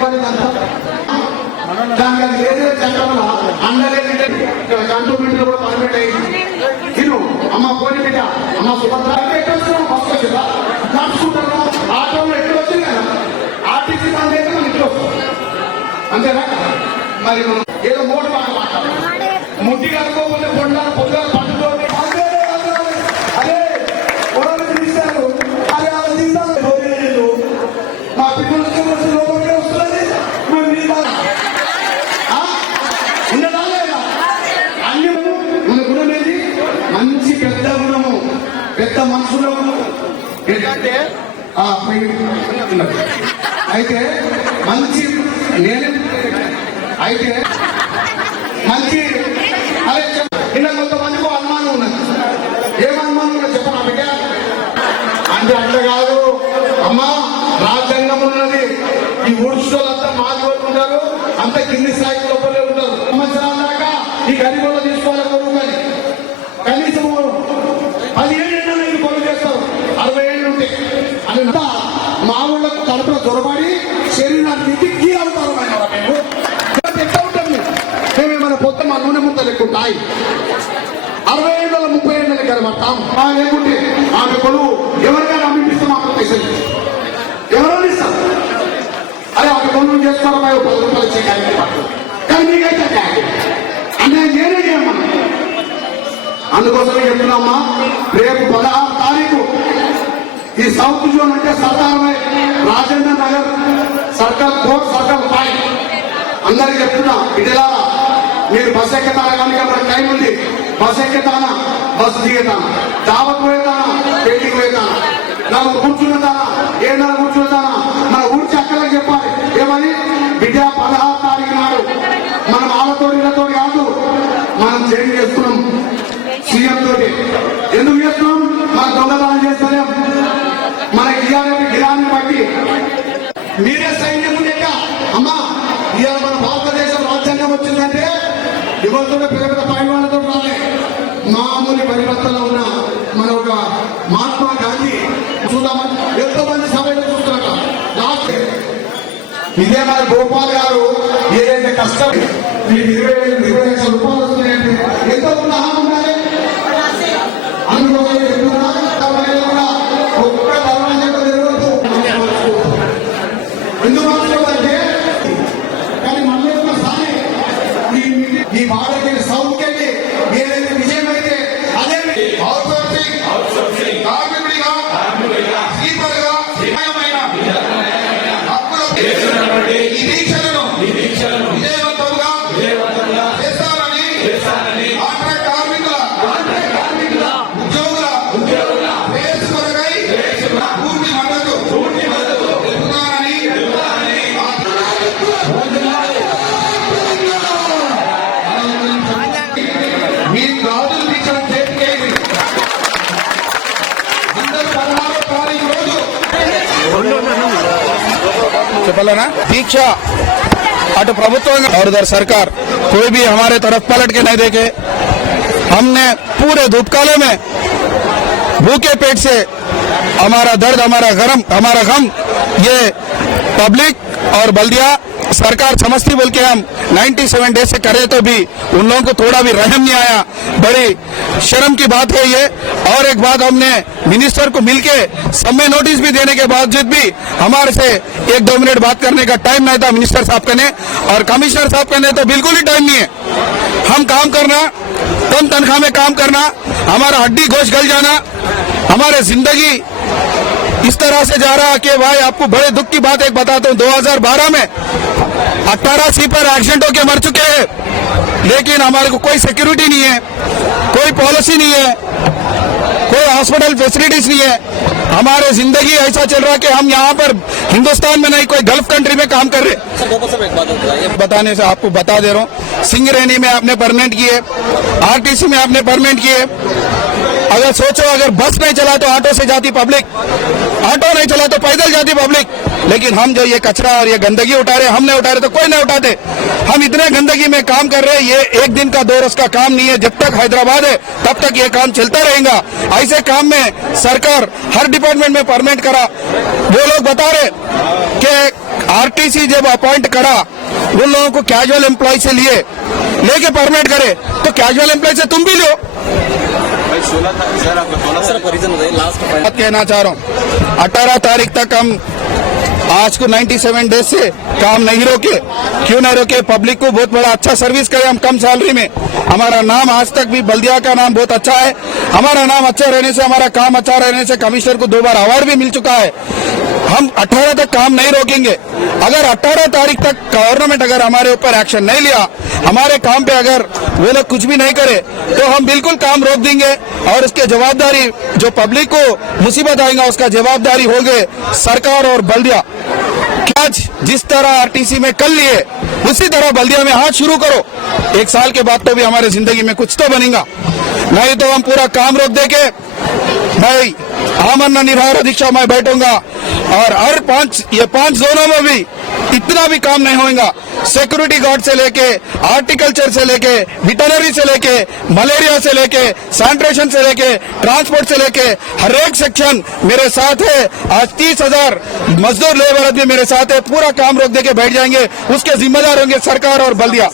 ఇబ్బంది అంతా దానికి అది ఏదైతే చట్టంలో అండలేదు కంటోన్మెంట్ కూడా పర్మిట్ అయింది. నేను అమ్మ పోనీ బిడ్డ అమ్మ సుభద్ర ఎక్కడ వస్తున్నావు బస్సు వచ్చిందా నడుచుకుంటాను ఆటోలో ఎక్కడ వచ్చింది కదా ఆర్టీసీ బంద్ అయితే మనం ఇట్లా వస్తాం అంతేనా. మరి మనం ఏదో మోటు బాగా మాట్లాడాలి ముట్టి కనుకోకుండా కొండాలి పొద్దుగా పండుగ అదే పొడవలు తీశారు అదే అలా తీసాను మా పిల్లలకి లోపలికే వస్తున్నది ఉండదా లేదా అన్ని మన గుణం ఏది మంచి పెద్ద గుణము పెద్ద మనసులో ఏంటంటే అయితే మంచి నేను అయితే మంచి అదే ఇలా కొంతమందికి అనుమానం ఉన్నది. ఏం అనుమానం ఉన్నది చెప్పనా బిడ్డ అంటే అట్లా కాదు అమ్మా రాజ్యాంగం ఉన్నది. ఈ ఊడ్చుకోవాలంతా మాది వాళ్ళు ఉంటారు అంత కింది స్థాయి లోపలే ఉంటారు. సంవత్సరాల దాకా ఈ గరీబుల్లో తీసుకోవాలి కొడుకు కానీ కనీసం 17 ఏళ్ళు మీరు కొనుగోలు చేస్తారు 60 ఏళ్ళు ఉంటే అని మా ఊళ్ళకు కడుపులో దొరబడి శరీరాన్ని దిక్కి అవుతారు. మేము ఎట్లా ఉంటాం మేమేమైనా పొద్దు మా నూనె ముద్ద లెక్కుంటాయి 60 ఏళ్ళ 30 ఏళ్ళకి కనబడతాం లేకుంటే ఆమె కొడుకు ఎవరికైనా అమ్మిపిస్తాం ఆమె పైసలు ఎవరైనా ఇస్తాం. అదే ఆమె కొనుగోలు చేసుకోవడం 10 రూపాయలు ఇచ్చే కానీ మీకైతే అంటే నేనే చేయమన్నా. అందుకోసమే చెప్తున్నామ్మా రేపు 16 తారీఖు ఈ సౌత్ జోన్ అంటే సర్దార్ రాజేంద్ర నగర్ సర్కల్ 4 సర్కల్ 5 అందరికి చెప్తున్నా ఇటలారా మీరు బస్ ఎక్కతానా కానీ మనకు టైం ఉంది. బస్ ఎక్కతానా బస్సు దిగతానా దావత్ పోయేతానా పెళ్లికి పోయేతానా నాకు కూర్చున్నదానా ఏదైనా కూర్చున్నదానా మన ఊర్చి అక్కలకు చెప్పాలి ఏమని బిడ్డ 16 తారీఖు నాడు మనం వాళ్ళతో ఇళ్ళతో కాదు మనం చేంజ్ చేస్తున్నాం సీఎం తోటి. ఎందుకు చేస్తున్నాం మన దొంగతనం చేస్తలేం మనకి ఇవ్వాలని గిరాన్ని బట్టి మీరే సైన్యం ఉండేట అమ్మా ఇవాళ మన భారతదేశం రాజ్యాంగం వచ్చిందంటే ఎవరితో పెద్ద పెద్ద పైవాళ్ళతో రాలే మామూలు పరివర్తనలో ఉన్న మన ఒక మహాత్మా గాంధీ చూద్దామని ఎంతో మంది సభ్యులు చూస్తున్నట లాస్ట్ ఇదే మన గోపాల్ గారు ఏదైతే కష్టం మీకు 20 లక్షల రూపాయలు వస్తున్నాయంటే ఎంతో ఉత్సాహం ఉండాలి. అందుకోసం కూడా ఒక్క దర్వాజా జరగదు ఎందుకు అంటే కానీ మళ్ళీ ఒకసారి ఈ బాధకి సౌత్ కెళ్ళి ఏదైతే విజయం అయితే అదే కార్మికుడిగా స్లీపర్గా ఈ దీక్షలను విజయవంతంగా చేస్తారని కాంట్రాక్ట్ కార్మికుల ఉద్యోగుల శ్రేయస్సు కొరకై పూర్తి మద్దతు తెలుపుతానని మీ గాజులు తీర్చడం చేతికేది అందరూ 16వ తారీఖు రోజు చెప్పాలనా దీక్ష अటు ప్రభుత్వం और उधर सरकार कोई भी हमारे तरफ पलट के नहीं देखे. हमने पूरे धूपकाले में भूखे पेट से हमारा दर्द हमारा गम ये पब्लिक और बल्दिया सरकार समझती बोल के हम 97 डेज से करे तो भी उन लोगों को थोड़ा भी रहम नहीं आया. बड़ी शर्म की बात है ये. और एक बात हमने मिनिस्टर को मिलके समय नोटिस भी देने के बावजूद भी हमारे से 1-2 मिनट बात करने का टाइम नहीं था मिनिस्टर साहब का ने और कमिश्नर साहब का ने तो बिल्कुल ही टाइम नहीं है. हम काम करना कम तनख्वाह में काम करना हमारा हड्डी गोश्त गल जाना हमारे जिंदगी इस तरह से जा रहा कि भाई आपको बड़े दुख की बात एक बताता हूँ. 2012 में 18 स्लीपर एक्सीडेंट होकर मर चुके हैं लेकिन हमारे को कोई सिक्योरिटी नहीं है, कोई पॉलिसी नहीं है, कोई हॉस्पिटल फैसिलिटीज नहीं है. हमारे जिंदगी ऐसा चल रहा है कि हम यहाँ पर हिंदुस्तान में नहीं कोई गल्फ कंट्री में काम कर रहे. बताने से आपको बता दे रहा हूँ सिंगरेनी में आपने परमानेंट किए, आरटीसी में आपने परमानेंट किए. अगर सोचो अगर बस नहीं चला तो ऑटो से जाती पब्लिक, ऑटो नहीं चला तो पैदल जाती पब्लिक. लेकिन हम जो ये कचरा और ये गंदगी उठा रहे हम नहीं उठा रहे तो कोई नहीं उठाते. हम इतने गंदगी में काम कर रहे हैं. ये एक दिन का 2 रोज का काम नहीं है. जब तक हैदराबाद है तब तक ये काम चलता रहेगा. ऐसे काम में सरकार हर डिपार्टमेंट में परमानेंट करा. वो लोग बता रहे कि आरटीसी जब अपॉइंट करा उन लोगों को कैजुअल एम्प्लॉय से लिए लेके परमिट करे, तो कैजुअल एम्प्लॉय से तुम भी लो। बात कहना चाह रहा हूँ, 18 तारीख तक हम आज को 97 डेज से काम नहीं रोके। क्यों नहीं रोके? पब्लिक को बहुत बड़ा अच्छा सर्विस करे हम कम सैलरी में। हमारा नाम आज तक भी बल्दिया का नाम बहुत अच्छा है। हमारा नाम अच्छा रहने से, हमारा काम अच्छा रहने से कमिश्नर को 2 बार अवार्ड भी मिल चुका है। हम 18 तक काम नहीं रोकेंगे। अगर 18 तारीख तक गवर्नमेंट अगर हमारे ऊपर एक्शन नहीं लिया, हमारे काम पे अगर वो लोग कुछ भी नहीं करे, तो हम बिल्कुल काम रोक देंगे और उसके जवाबदारी जो पब्लिक को मुसीबत आएगा उसका जवाबदारी होगे सरकार और बल्दिया। आज जिस तरह आरटीसी में कर लिए उसी तरह बल्दिया में हाथ शुरू करो। 1 साल के बाद तो भी हमारे जिंदगी में कुछ तो बनेगा, नहीं तो हम पूरा काम रोक देके भाई आमरण निराहार दीक्षा में बैठूंगा और हर 5 जोनों में भी इतना भी काम नहीं होगा। सिक्योरिटी गार्ड से लेके, हार्टिकल्चर से लेके, वेटरनरी से लेके, मलेरिया से लेके, सैनिटेशन से लेके, ट्रांसपोर्ट से लेके हर एक सेक्शन मेरे साथ है। आज 30,000 मजदूर लेबर भी मेरे साथ है। पूरा काम रोक देके बैठ जाएंगे, उसके जिम्मेदार होंगे सरकार और बल्दिया।